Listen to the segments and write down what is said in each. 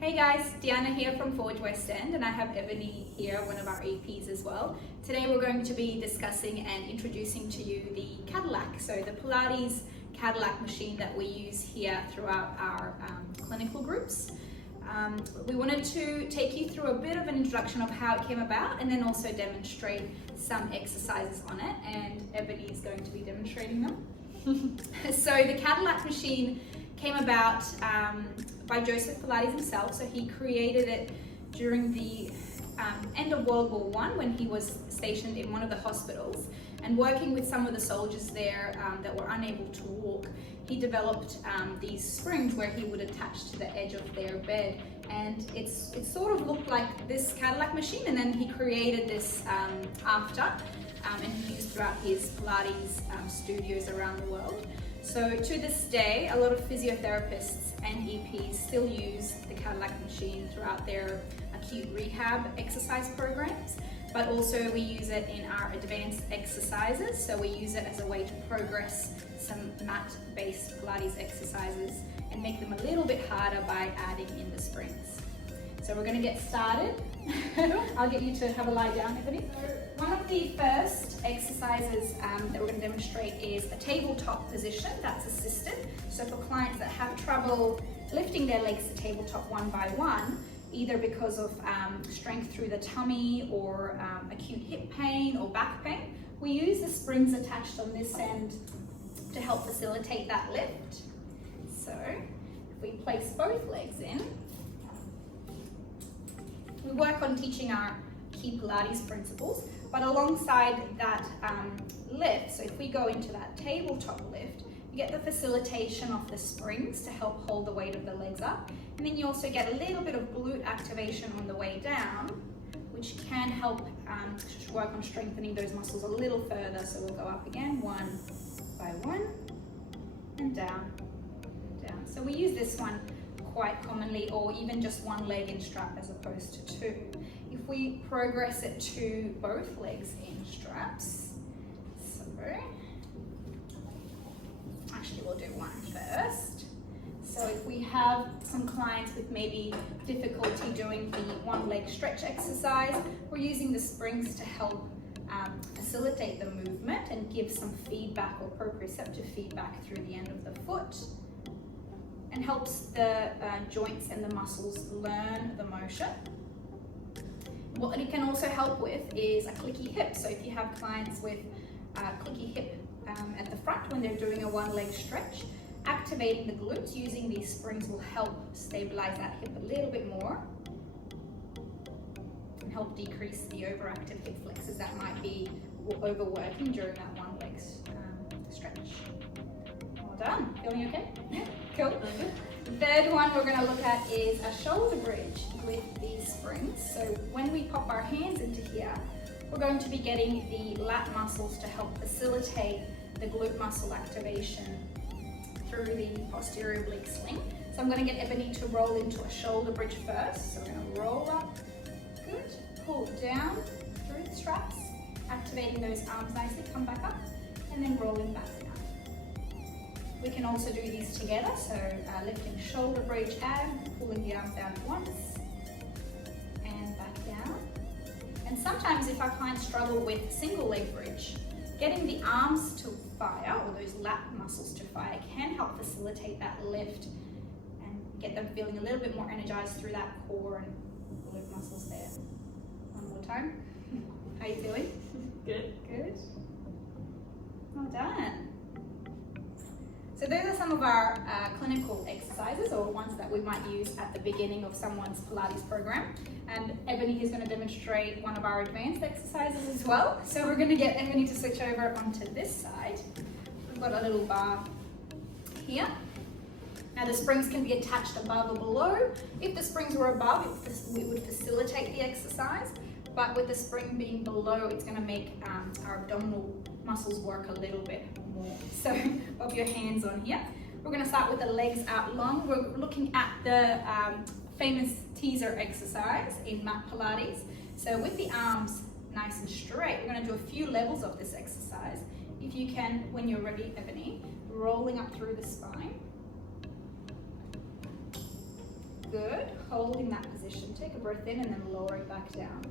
Hey guys, Diana here from Forge West End, and I have Ebony here, one of our APs as well. Today we're going to be discussing and introducing to you the Cadillac, so the Pilates Cadillac machine that we use here throughout our clinical groups. We wanted to take you through a bit of an introduction of how it came about and then also demonstrate some exercises on it, and Ebony is going to be demonstrating them. So the Cadillac machine came about by Joseph Pilates himself. So he created it during the end of World War I when he was stationed in one of the hospitals, and working with some of the soldiers there that were unable to walk, he developed these springs where he would attach to the edge of their bed, and it sort of looked like this Cadillac machine, and then he created this after and he used throughout his Pilates studios around the world. So to this day, a lot of physiotherapists and EPs still use the Cadillac machine throughout their acute rehab exercise programs, but also we use it in our advanced exercises. So we use it as a way to progress some mat-based Pilates exercises and make them a little bit harder by adding in the springs. So we're going to get started. I'll get you to have a lie down, Ebony. One of the first exercises that we're going to demonstrate is a tabletop position that's assisted. So for clients that have trouble lifting their legs to tabletop one by one, either because of strength through the tummy or acute hip pain or back pain, we use the springs attached on this end to help facilitate that lift. So if we place both legs in, we work on teaching our key Pilates principles, but alongside that lift, so if we go into that tabletop lift, you get the facilitation of the springs to help hold the weight of the legs up, and then you also get a little bit of glute activation on the way down, which can help work on strengthening those muscles a little further. So we'll go up again, one by one, and down, and down. So we use this one quite commonly, or even just one leg in strap as opposed to two. If we progress it to both legs in straps, so actually we'll do one first. So if we have some clients with maybe difficulty doing the one leg stretch exercise, we're using the springs to help facilitate the movement and give some feedback or proprioceptive feedback through the end of the foot, and helps the joints and the muscles learn the motion. What it can also help with is a clicky hip. So if you have clients with a clicky hip at the front when they're doing a one leg stretch, activating the glutes using these springs will help stabilize that hip a little bit more and help decrease the overactive hip flexors that might be overworking during that one leg stretch. Well done. Feeling okay? Yeah. Cool. The third one we're going to look at is a shoulder bridge with these springs. So when we pop our hands into here, we're going to be getting the lat muscles to help facilitate the glute muscle activation through the posterior oblique sling. So I'm going to get Ebony to roll into a shoulder bridge first. So we're going to roll up, good, pull down through the straps, activating those arms nicely, come back up, and then rolling back down. We can also do these together, so lifting shoulder bridge and pulling the arms down at once and back down. And sometimes if our clients struggle with single leg bridge, getting the arms to fire, or those lat muscles to fire, can help facilitate that lift and get them feeling a little bit more energized through that core and glute muscles there. One more time. How are you feeling? Good. Good. Well done. So those are some of our clinical exercises, or ones that we might use at the beginning of someone's Pilates program. And Ebony is going to demonstrate one of our advanced exercises as well. So we're going to get Ebony to switch over onto this side. We've got a little bar here. Now the springs can be attached above or below. If the springs were above, it would facilitate the exercise. But with the spring being below, it's going to make our abdominal muscles work a little bit more. So pop your hands on here. We're going to start with the legs out long. We're looking at the famous teaser exercise in mat Pilates. So with the arms nice and straight, we're going to do a few levels of this exercise. If you can, when you're ready, Ebony, rolling up through the spine. Good, holding that position. Take a breath in and then lower it back down.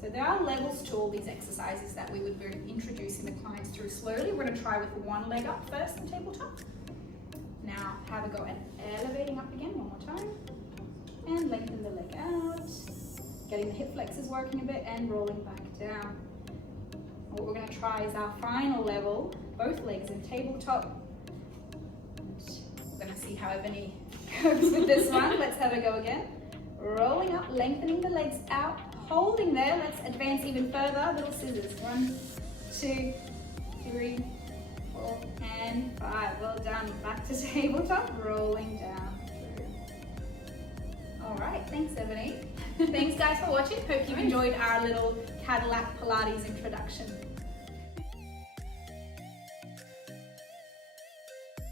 So there are levels to all these exercises that we would be introducing the clients through slowly. We're going to try with one leg up first in tabletop. Now have a go at elevating up again one more time. And lengthen the leg out. Getting the hip flexors working a bit and rolling back down. What we're going to try is our final level, both legs in tabletop. We're going to see how Ebony goes with this one. Let's have a go again. Rolling up, lengthening the legs out, holding there. Let's advance even further. Little scissors. 1, 2, 3, 4, and 5. Well done. Back to tabletop, rolling down. All right, thanks Ebony. Thanks guys for watching. Hope you enjoyed our little Cadillac Pilates introduction.